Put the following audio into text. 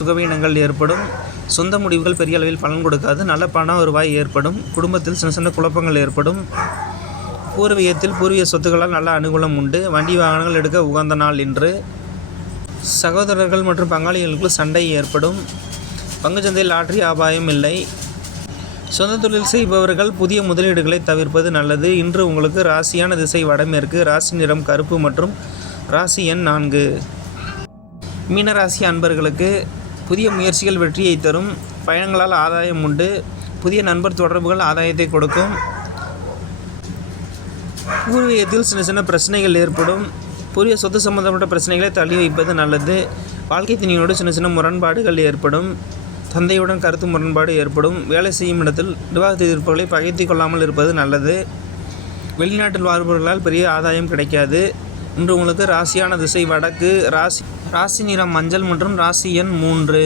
சுகவீனங்கள் ஏற்படும். சொந்த முடிவுகள் பெரிய அளவில் பலன் கொடுக்காது. நல்ல பண வருவாய் ஏற்படும். குடும்பத்தில் சின்ன சின்ன குழப்பங்கள் ஏற்படும். பூர்வீகத்தில் பூர்வீக சொத்துக்களால் நல்ல அனுகூலம் உண்டு. வண்டி வாகனங்கள் எடுக்க உகந்த நாள் இன்று. சகோதரர்கள் மற்றும் பங்காளிகளுக்குள் சண்டை ஏற்படும். பங்குச்சந்தையில் லாட்டரி அபாயம் இல்லை. சொந்த தொழில் செய்பவர்கள் புதிய முதலீடுகளை தவிர்ப்பது நல்லது. இன்று உங்களுக்கு ராசியான திசை வடமேற்கு ராசி நிறம் கருப்பு மற்றும் ராசி எண் நான்கு. மீனராசி அன்பர்களுக்கு புதிய முயற்சிகள் வெற்றியை தரும். பயணங்களால் ஆதாயம் உண்டு. புதிய நண்பர் தொடர்புகள் ஆதாயத்தை கொடுக்கும். பூர்வீகத்தில் சின்ன சின்ன பிரச்சனைகள் ஏற்படும். புதிய சொத்து சம்பந்தப்பட்ட பிரச்சனைகளை தள்ளி வைப்பது நல்லது. வாழ்க்கை திணியோடு சின்ன சின்ன முரண்பாடுகள் ஏற்படும். தந்தையுடன் கருத்து முரண்பாடு ஏற்படும். வேலை செய்யும் இடத்தில் நிர்வாக எதிர்ப்புகளை பகைத்து கொள்ளாமல் இருப்பது நல்லது. வெளிநாட்டில் வாழ்பவர்களால் பெரிய ஆதாயம் கிடைக்காது. இன்று உங்களுக்கு ராசியான திசை வடக்கு ராசி ராசி நிறம் மஞ்சள் மற்றும் ராசி எண் மூன்று.